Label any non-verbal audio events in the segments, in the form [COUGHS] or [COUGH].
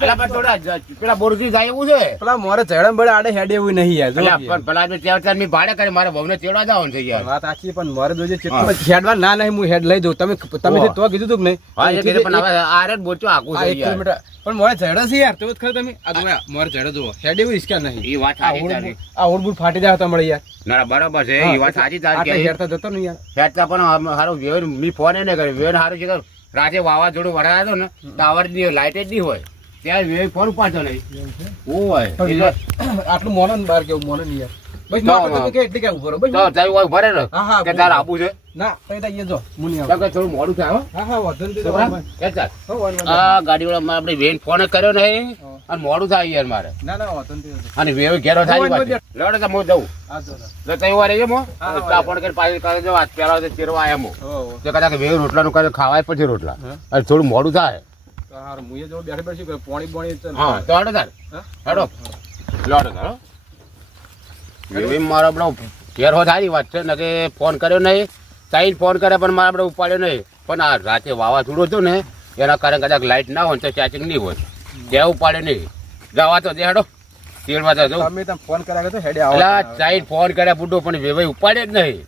પેલા જાય. એવું છે? પેલા મોરે ઝડમ બળે આડે હેડે એવું નહીં યાર પણ પેલા તો ચાર ચારની ભાડે કરે મારે વહુને તેડવા જવાનું છે યાર. વાત આખી પણ મોરે જોજે કેટલું હેડવા ના નહીં હું હેડ લઈ દઉં તમે તમે તો કીધું તું કે નહીં હા એ કીધું પણ હવે આરે બોચો આખું છે યાર. પણ મોરે ઝડો છે યાર તો જ તમે. આ જોયા મોરે ઝડો જુઓ હેડ એવું હિસકા નહીં. એ વાત સાચી તારી. આ ઓળબુડ ફાટી જાય તમારે યાર. ના બરાબર છે એ વાત સાચી તારી હેડતા જતો નહીં યાર. ખેંચતા પણ આમ વેર મી ફોન એને કર્યો વેર હારું છે રાતે વાવાઝોડું વરાયો હતો ને ટાવર લાઇટ જ નહીં હોય. ત્યાં વેર ફોન ઉપાડતો નહીં. હોય? [COUGHS] આટલું મોનો બાર બહાર કેવું મોનો નહીં યાર. બસ ના. કે એટલી કે ઊભો બસ તો તારી હોય ભરે ને? કે તારે આપવું છે? ના જો કે થોડું મોડું થાય હા. હા વાંધો નહીં કે ચાલ? હો, વાંધો નહીં. આ ગાડી વાળા આપણે વેન ફોન કર્યો નહીં. અને મોડું થાય યાર મારે ના ના. અને વેવ ઘેરો થાય હોય, તો હું જઉં. તો તઈ વાર એમ હો હા, હા. ચા પણ કરી પાછી કરે જો આજ પેલા તો ચીરવા આયા મો હો, હો. તો કદાચ વેવ રોટલાનું કરે ખાવાય પછી રોટલા અને થોડું મોડું થાય તો હારું, જો બેઠી બેઠી કરે, પોણી બોણી ચાલ. હા તો હડો તાર હા? હેડો. તાર હો. વેવ મારો આપણો ઘેર હો સારી વાત છે ને ફોન કર્યો નહીં તાઈ ફોન કરે પણ મારા આપણે ઉપાડ્યો નહીં પણ આ રાતે વાવાઝોડું હતું ને એના કારણે કદાચ લાઇટ ના હોય તો ચાર્જિંગ નહીં હોય ત્યાં ઉપાડે નહીં. જવા તો દેહાડો તેડવા તો જવું તમે તમે ફોન કર્યા તો હેડે આવો. ચાઈ ફોન કર્યા બુડો પણ વેવાઈ ઉપાડે જ નહીં.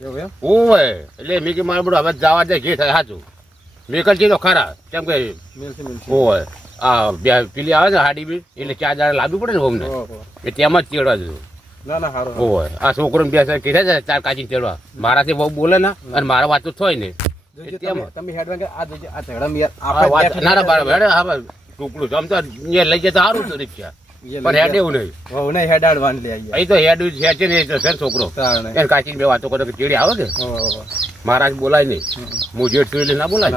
એમ? એટલે મેં કે મારે બધું હવે જવા દે જે થાય સાચું. મેકલજી તો ખરા. કેમ કે મિલશે. આ બે પેલી આવે ને હાડી બી એટલે ચાર દાડા લાવવી પડે ને અમને. એ તેમાં જ તેડવા ના ના. ઓય આ છોકરો બે કીધા છે ચાર કાચી તેડવા. મારાથી બહુ બોલે ને અને મારા વાત તો થોય નહીં તમે- હેડવા આ આ યાર. આ વાત ના ના બરાબર હેડે હા ભાઈ ટુકડું આમ તો લઈ જતા સારું હતું રિક્ષા. પણ હેડ એવું નહીં. હો, નહીં હેડાડવાનું લે આવી તો હેડ છે છે ને છે છોકરો. એને કાચી બે વાતો કરે કે ચીડી આવે કે. મહારાજ બોલાય નહીં. હું જેઠ છું એટલે ના બોલાય.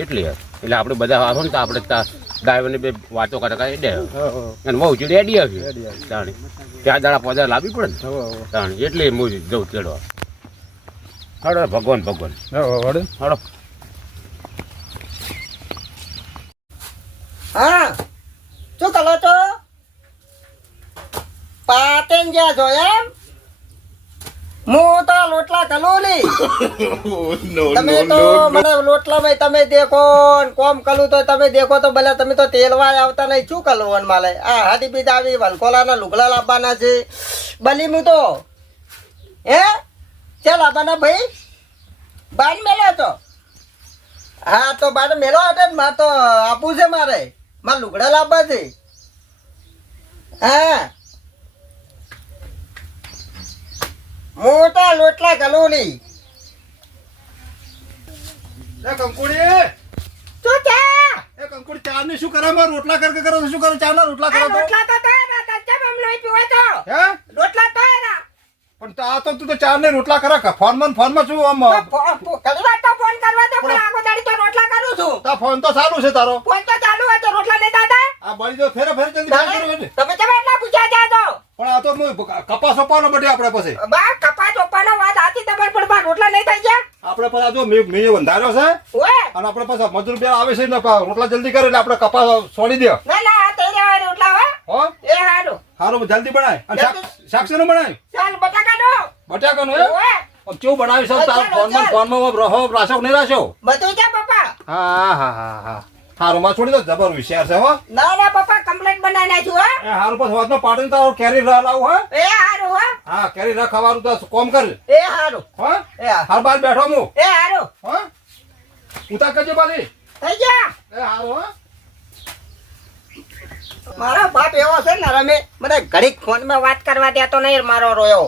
એટલે. એટલે આપણે બધા આવો ને તો આપણે ડ્રાઈવરને બે વાતો કરે હો, હો. અને બહુ ચીડી એડી આવી. હેડી. તાણી. ત્યાં દાડા પોજા લાવી પડે ને. તાણી એટલે હું જઉં ચડવા. હડો ભગવાન ભગવાન. હો, હો, હડો. હા. શું કરો છો? પાટેન ગયા છો એમ? હું તો લોટલા કલુલી. [LAUGHS] તમે તો મને લોટલા માં તમે દેખો કોમ કલું તો તમે દેખો તો ભલે તમે તો તેલવાય આવતા નહીં. શું કલું માલે? આ હાડી બીજ આવી વલકોલાના લુગડા લાવવાના છે. બલી હું તો. હે? ચાલ લાવવાના ભાઈ. બાર મેલો છો હા તો બાર મેલો હતો ને મારે તો આપવું છે મારે. મારે લુગડા લાવવા છે. હા. મોટા લોટલા ગલુલી એ કંકુડી. શું ચા. એ કંકુડી ચા ને શું કરે? મારે રોટલા કર કરો શું કરો? ચા ના રોટલા કરો તો? રોટલા તો તોય ના પીવો છો? હે? રોટલા પણ આ તો તું તો ચાર ને રોટલા ખરા ફોનમાં ને ફોનમાં શું આમ ઘણી વાર તો ફોન કરવા દે પણ આખો દાડી તો રોટલા કરું છું. તા ફોન તો સારું છે તારો. ફોન તો ચાલુ હોય તો રોટલા નહીં દાદા આ બળી જો ફેરે ફેરે જલ્દી તમે તમે એટલા પૂછ્યા જા તો. પણ આ તો મુ કપાસ સોપાનો બટે આપણે પછી. બા કપાસ ઓપાનો વાત આતી તમે પણ બા રોટલા નહીં થઈ ગયા? આપણે પાસે જો મેં મેં બંધાર્યો છે ઓએ અને આપણે પાસે મજૂર બે આવે છે ને રોટલા જલ્દી કરે એટલે આપણે કપાસ છોડી દે. ના ના આ રહ્યા રોટલા હો. હો? એ હારું. સારું જલ્દી બનાય. અને શાક. શાક બનાય? ચાલ બટાકાનો બટાકાનું કેવું બનાવી છે તાર ફોનમાં ફોનમાં રહો રાશો નહીં રાશો? બધું છે પપ્પા. હા હા હા હા. હારું માં છોડી દો જબર હોશિયાર છે હો. ના ના પપ્પા કમ્પ્લેટ બનાવી નાખ્યું હો. એ હારું પછી વાતનો પાડીને તારો કેરી રહ લાવું હો. એ હારું હો. હા કેરી રહ ખાવાનું તો કોમ કર. એ હારું. હો. એ. હાર. બાર બેઠો હું. એ હારું. હો. ઉતા કરજે બાલી થઈ ગયા. એ હારું હો. મારો બાપ એવો છે ને રમે. મને ઘડીક ફોનમાં વાત કરવા દેતો નહીં મારો રોયો.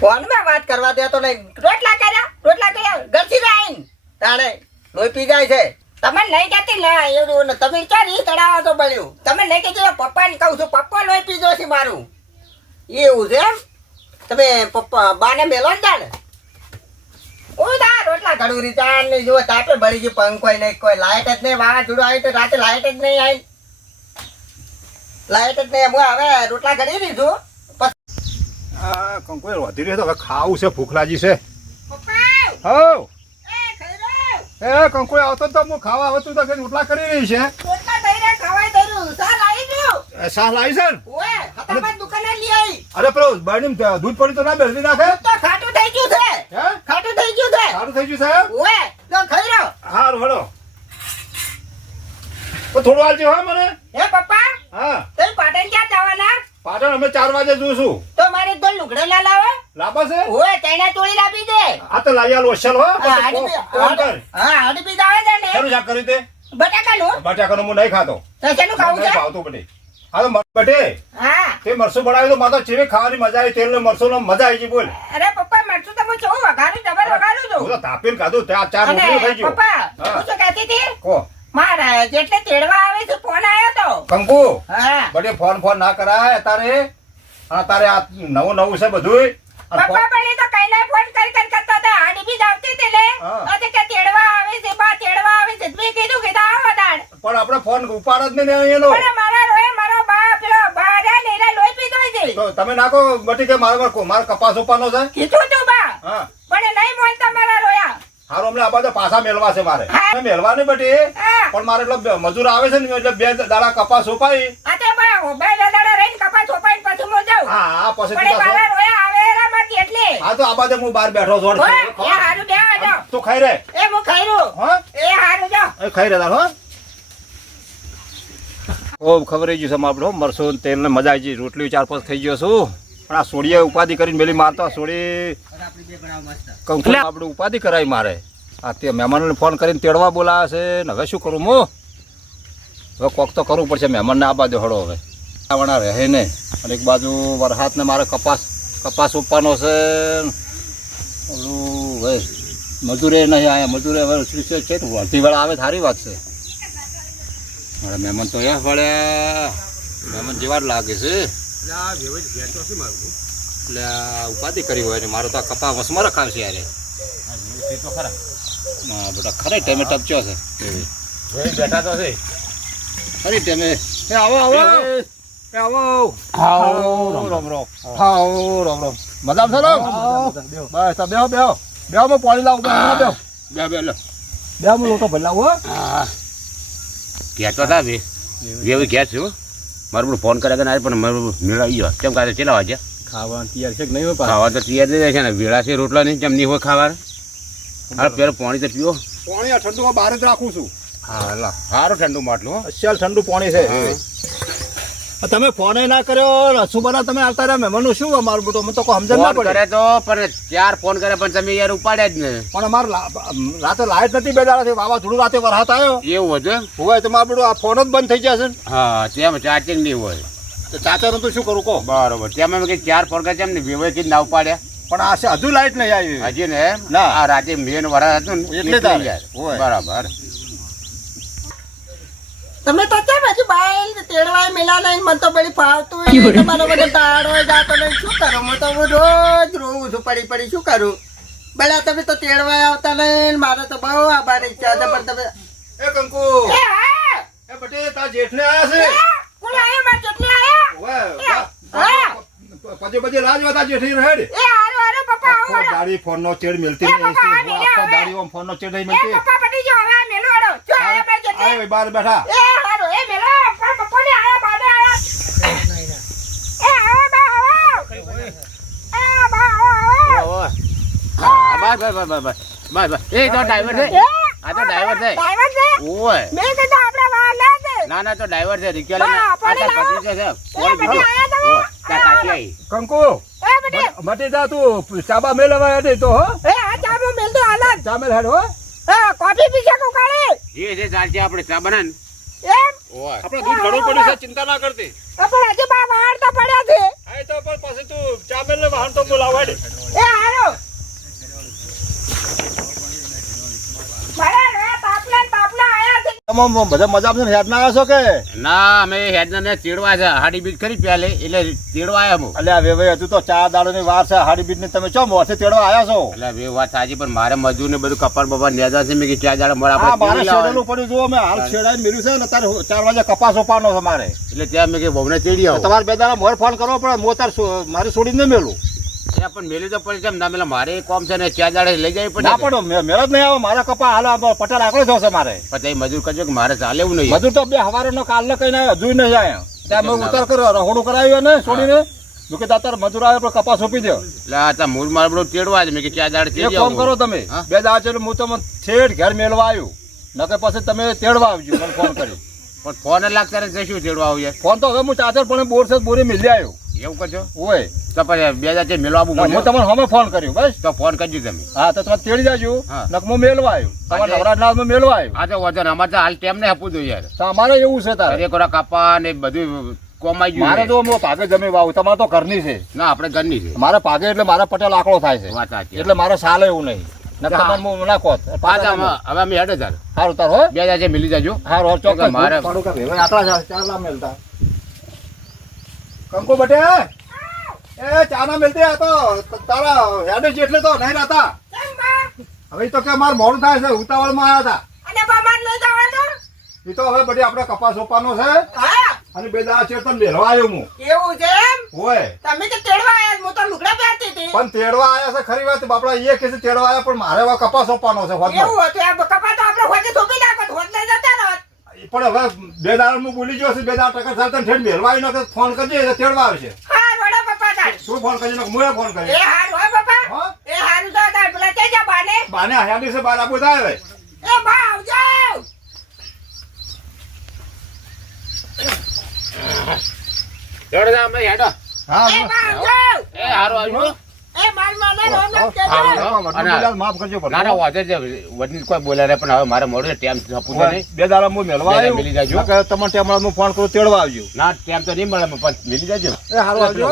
ફોનમાં વાત કરવા દેતો નહીં. રોટલા કર્યા? રોટલા કર્યા? ઘરથી આવીને. તાણે લોહી પી જાય છે. તમે નહીં કહેતી? ના, એવું તમે ક્યાં રી તળાવા તો મળ્યું તમે નહીં કહેતી પપ્પાને કહું છું, પપ્પા લોહી પીધો છે મારું. એવું છે એમ? તમે પપ્પા, બાને મેલો ને તાણે? ઉધા રોટલા ઘડું ચાર નહીં જો તાપે ભરી ગયું પંખો નહીં, કોઈ લાઇટ જ નહીં વાવાઝોડું આવી તો રાતે લાઈટ જ નહીં આવી. લાઇટ જ નહીં હું હવે રોટલા ઘડી દીધું આ કંકોઈ વધી રહ્યો હવે ખાવું છે ભૂખ લાગી છે. એ કંકોઈ આવતો તો હું ખાવા આવતું તો કઈ રોટલા કરી રહી છે. શાહ લાવી છે અરે પેલો દૂધ પડી તો ના બેસી નાખે? ખાટું થઈ ગયું છે. ખાટું થઈ ગયું છે. સારું થઈ ગયું સાહેબ ઓએ તો ખાઈ રહ્યો હારું હળો તો થોડું હાલજો હા મને? હે પપ્પા? હા. તમે પાટણ ક્યાં જવાના? પાટણ અમે ચાર વાગે જોઈશું. તો મારે તો લુગડો ના લાવે. લાંબા છે? ઓય ચોળી લાવી દે. આ તો આલો અસલ હો. હા, આડી કર. બી આવે છે ને શેનું શાક કર્યું તે? બટાકાનું. બટાકાનું હું નહીં ખાતો. તો શેનું ખાવું છે? ખાવતો બટે હા તો બટે. હા. તે મરસું બનાવ્યું તો માતા ચેવી ખાવાની મજા આવી તેલ ને મરસું ને મજા આવી ગઈ બોલ. અરે પપ્પા મરચું તો હું છું વઘારું જબર વઘારું હું છું તો તાપીને ખાધું ત્યાં ચાર રોટલી ખાઈ ગયો. પપ્પા હું. તો કહેતી હતી? કો. મારા જેટલે તેડવા આવે છે ફોન આવ્યો તો. કંકુ હા. ફોન ફોન ના કરાય અને તારે આ નવું નવું છે બધું પપ્પા પણ તો ફોન કરી કરી કરતા હતા. હાડી બી જાવતી હતી લે. કે તેડવા આવે છે બા તેડવા આવે છે. મેં કીધું કે આવો દાડ પણ આપણે ફોન ઉપાડ જ નહીં એનો. પણ મારા રોય મારો બા પેલો બા રે ને એને લોહી પીધો છે. તો તમે નાખો બટી કે મારો મારો કપાસ ઉપાનો છે. કીધું તું બા. હા. પણ નહીં મોનતા મારા રોયા હારું અમને આપણે પાછા મેળવા છે મારે. મેળવા નહીં બટી પણ મારે એટલે મજૂર આવે છે ને એટલે બે દાડા કપાસ બા હું તું પાછો- મારા રોયા આવે એના માંથી એટલે. હા તો આ હું બહાર બેઠો છું તું ખાઈ રે. એ હું ખાઈરું હા? એ હારું જો એ ખાઈ રહ્યા હો. ખૂબ ખબર ગયું છે આપણે મરસું તેલ ને મજા આવી ગઈ. રોટલી ચાર પાંચ ખાઈ ગયો છું. પણ આ સોડીએ ઉપાધિ કરીને મેલી મારતો સોડી કંકુ આપણે ઉપાધિ કરાવી મારે. આ તે મહેમાનોને ફોન કરીને તેડવા બોલાવે છે ને હવે શું કરું હું? હવે કોક તો કરવું પડશે મહેમાનને આ બાજુ હળો હવે. આવવાના રહે ને. અને એક બાજુ વરસાદ ને મારે કપાસ કપાસ ઉપવાનો છે. ઓલું મજૂરે નહીં આયા મજૂરે હવે છે છે વળતી વેળા આવે સારી વાત છે. મારા મહેમાન તો અહીંયા વળ્યા. મહેમાન જેવા જ લાગે છે. એટલે આ ઉપાધિ કરી હોય ને મારો તો આ કપા વસમાં રખાવ છે યારે. ના બેટા ખરે ટાઈમે ટપચ્યો છે. જોઈ બેઠા તો છે. ખરી ટાઈમે. એ આવો આવો એ આવો. આવો, રામ રામ. આવો રામ. રામ મજામાં છો ને બસ બેહો બેહો બેહો. હું પાણી લાવું બેહો બે બે લો. બેહો હું લોટો ભરી લાવું હા. કહેતો હતા બે. જેવી ઘેર છું મારે ફોન કરે કે ના પણ મારું મેળવી ગયો. કેમ કાલે ચેલા વાગ્યા? ખાવાનું તૈયાર છે કે નહીં હોય ખાવા તો તૈયાર થઈ જાય છે ને. વેળા છે રોટલા નહીં કેમ નહીં હોય ખાવા હા પેલો પાણી તો પીવો. પાણી આ ઠંડુમાં બહાર જ રાખું છું. હા લા. સારું ઠંડુ માટલું હો. અસલ ઠંડુ પાણી છે. તમે ફોન ના કર્યો રસુબાના તમે આવતા રહ્યા મહેમાનનું શું અમારું બધું? અમે તો કોઈ સમજણ ના પડે. કરે તો પણ ચાર ફોન કરે પણ તમે યાર ઉપાડ્યા જ ને. પણ અમારે રાતે લાઈટ નથી બે વાવા વાવાઝોડું રાતે વરસાદ આવ્યો. એવું હતું? હોય તો મારું બધું આ ફોન જ બંધ થઈ જશે હા તેમ ચાર્જિંગ નહીં હોય. તો ચાચાનું તો શું કરું કહો? બરોબર. ત્યાં મેં ચાર ફોન છે એમને ને વેવાય ના ઉપાડ્યા પણ આ હજુ લાઈટ નહીં આવી. હજી ને ના. આ રાતે મેન વરા હતું ને એટલે બરાબર. તમે તો કેમ હજુ બાઈલ તેડવાય મેલા નહીં? મને તો પડી ફાવતું તમારો બધો ય જાતો નહીં. શું કરું? હું તો હું રોજ રોવું છું પડી પડી. શું કરું? બળા તમે તો તેડવાય આવતા નહીં મારે તો બહુ આભાર ઈચ્છા છે. પણ તમે એ કંકુ. એ હા. એ બટે તાર જેઠને આયા છે? કોણ આયો માર ચટણી આયા. ઓય, હા. વા- પછી પછી લાજવા તાર જેઠી હેડ. એ હારું હારું પપ્પા આવો આખો દાડી ફોન નો ચેડ મિલતી નહીં આખો દાડી ઓમ ફોન નો ચેડ નહીં મિલતી. પપ્પા પટી જો હવે મેલો હારો જો આયા માર ચટણી આયો બાર બેઠા. એ હારું એ મેલો પપ્પા ને આયા બાને આયા. એ આવો બા આવો. એ બા આવો આવો. હા, બસ બસ બસ બસ બસ બસ એ તો ડ્રાઈવર છે. આ તો ડ્રાઈવર છે. ડ્રાઈવર છે. મેં કીધું ના દે ના તો ડ્રાઈવર છે રિક્ષા લઈને આ છે કાકી આઈ. કંકુ એ બેટી. મટી જા તું. ચાબા મેલવા હેડે તો હો. એ આ ચાબો મેલ દો આલા ચામેલ હેડ હો. એ કોફી પીશે કો કાળે. જે છે ચાલશે આપણે ચા બનાન એમ? ઓય. આપણે દૂધ ઘણું પડ્યું છે ચિંતા ના કરતી. પણ આજે બા બહાર તો પડ્યા છે. આય તો પણ પછી તું ચા મેલ ને બહાર તો બોલાવાડે એ હારો મારા બધા મજામાં હેડ ના આવ્યો છો કે? ના અમે હેડને ને ચીડવા છે. હાડી કરી પ્યાલે એટલે ચીડવા આવ્યા હું. હજુ તો ચાર દાડોની વાર છે. હાડી બીટ ને તમે ચો મોસે તેડવા આવ્યા છો? એટલે બે વાત સાચી પણ મારે મજૂર ને બધું કપાળ બપાળ નેજા છે. મેં કે ચાર દાડા મળે આપણે મારે ચીડી પડ્યું જુઓ અમે હાલ શેડાઈને મેલ્યું છે ને તારે ચાર વાગે કપાસ ઓપાનો છે મારે. એટલે ત્યાં મેં કે બહુને ચીડી આવો. તમારે બે દાડા મોર ફોન કરવો પડે હું તાર મારે છોડીને મેલું. પણ મેલી તો પડી ના મેલા મારે કોમ છે ને ચાર દાડે લઈ જાય પડે ના પડો મે- જ નહીં આવે. મારા કપા હાલ પટેલ આકડો થશે મારે. પછી મજૂર કરજો કે મારે નહીં. મજૂર તો બે હવારે નો કાલ કઈ ના હજુ નહીં આયા ત્યાં મેં ઉતાર કર્યો રહોડું કરાવ્યું ને છોડીને. મેં કીધું અત્યારે મજૂર આવે પણ કપાસ સોંપી દો એટલે આ મૂળ મારે બધું તેડવા છે મેં કે ચાર દાડે એક કામ કરો તમે. બે દાડા છે હું ઠેઠ ઘેર મેળવા આવ્યું. નકર પછી તમે તેડવા આવજો મને ફોન કર્યો. પણ ફોન જ લાગતા નથી શું ચેડવા આવું ફોન તો હવે હું ચાચર પણ બોર છે બોરી મિલી આવ્યો. એવું કરજો. ઓય તો પછી બે હજાર જે મેળવા હું તમને હમે ફોન કર્યો બસ? તો ફોન કરજો તમે. હા તો તમે તેડી જાજો. હા. નક હું મેળવા આવ્યો. તમારા નાથ મેળવા આવ્યો. હા તો વજન અમારે તો હાલ ટેમ ને આપવું જોઈએ યાર. તો અમારે એવું છે તારે. એક કાપા ને બધું કોમાઈ ગયું મારે. તો હું ભાગે જમી વાવું. તમારે તો ઘરની છે. ના આપણે ઘરની છે. મારે ભાગે એટલે મારા પટેલ આંકડો થાય છે. વાત સાચી. એટલે મારે સાલે એવું નહીં. હવે અમે હેડે સારું તાર હો. બે હજાર જે મિલી જાજો. સારું ચોક્કસ. મારે- પાડું આટલા ચાર ચાર લાખ મેલતા. કંકુ બટે એ ચાના મેલતી આ તો તારા હેડે જેટલે તો નહીં રહેતા. હવે તો કે માર મોડું થાય છે આવ્યા બાબાને લઈ જવાનો? હતા એ તો હવે બધી આપણે કપાસ ઓપાનો છે અને બે દાડા ચેતન લેવા આવ્યો હું. એવું છે હોય. તમે તો તેડવા આયા હું તો લુગડા પહેરતી હતી. પણ તેડવા આવ્યા છે ખરી વાત બાપડા એ કે છે તેડવા આવ્યા પણ મારે કપાસ ઓપાનો છે. એવું હતું આ કપા તો આપણે હોજે થોપી નાખો હોજે જતા રહો પણ હવે બે દાડા હું બોલી ગયો છું બે દાડા ટકા ચાલતા ઠેઠ મેળવા આવ્યો ને ફોન કરજે એટલે તેડવા આવશે. હા રોડો પપ્પા તાર. શું ફોન કરજે? નકર મુએ ફોન એ કર્યો હારું હો પપ્પા હો? એ હારું તો તાર પેલા તે જા બાને. બાને હયાની દિવસે બાર આપો થાય હવે. એ બા આવજો. હેડ જા અમે હેડો. હા એ બા આવજો. એ હારું આવજો. માફ કરજો ના ના વાંધો છે વડીલ કોઈ બોલે નહીં પણ હવે મારે મોડું છે ટેમ છે બે દાડા હું મેળવા આવ્યો. મિલી જાજો. નકર તમને ટેમ હું ફોન કરું તેડવા આવજો. ના ટેમ તો નહીં મળે પણ મિલી જાજો. એ હારું આવજો.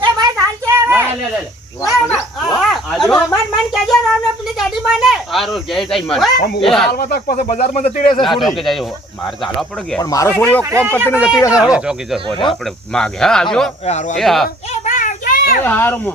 એ ભાઈ ચાલશે હવે? લે, લે, લે. હા, હા. આવજો. અને માર મન કેજો રોનો પેલી ગાડી માને હારું, જય તાઈ માન. હું. એ તક પછી બજારમાં જતી રહેશે છોડી. ચોકી મારે તો હાલવા પડે પણ મારો છોડી કોમ કરતી ને જતી રહેશે હાલો, હાલો. ચોકી તો આપણે માગે. હા આવજો એ હારું આવજો. એ બા આવજો. એ હારું મો.